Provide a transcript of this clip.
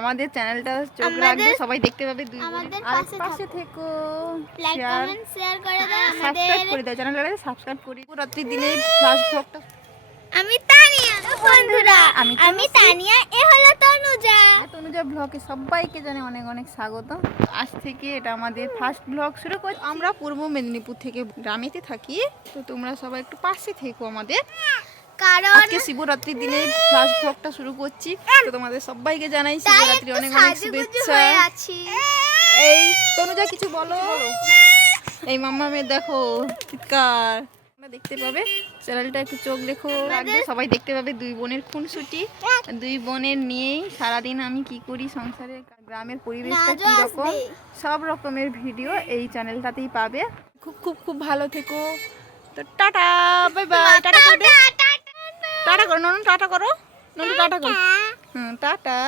আমাদের চ্যানেলটা চোখ রাখবে, সবাই দেখতে পাবে। দুই বোনের আর পাশে থেকো, লাইক কমেন্ট শেয়ার করে দাও, সাবস্ক্রাইব করে দাও, চ্যানেলটাকে সাবস্ক্রাইব করে রাত্রি দিনে ফার্স্ট ব্লগটা। আমি তানিয়া বন্ধুরা, আমি তানিয়া, এ হলো তনুজা। তনুজা ব্লগে সবাইকে জানে অনেক অনেক স্বাগত। আজ থেকে এটা আমাদের ফার্স্ট ব্লগ শুরু করছি। আমরা পূর্ব মেদিনীপুর থেকে গ্রামেতে থাকি, তো তোমরা সবাই একটু পাশে থেকো আমাদের, কারণ আজকে শিবরাত্রির দিনে ফার্স্ট ব্লগটা শুরু করছি। তো তোমাদের সবাইকে জানাই শিবরাত্রি অনেক অনেক শুভেচ্ছা। এই তনুজা কিছু বলো। এই মাম্মা মেয়ে দেখো চিৎকার, দেখতে পাবে। চ্যানেলটা একটু চোখ দেখো রাখবে, সবাই দেখতে পাবে। দুই বোনের খুনসুটি, দুই বোনের নিয়েই সারাদিন আমি কি করি সংসারে, গ্রামের পরিবেশটা কি রকম, সব রকমের ভিডিও এই চ্যানেলটাতেই পাবে। খুব খুব খুব ভালো থেকো। তো টাটা, বাই বাই। টাটা করে দে, টাটা করো ননু, টাটা করো ননু, টাটা করো। টাটা।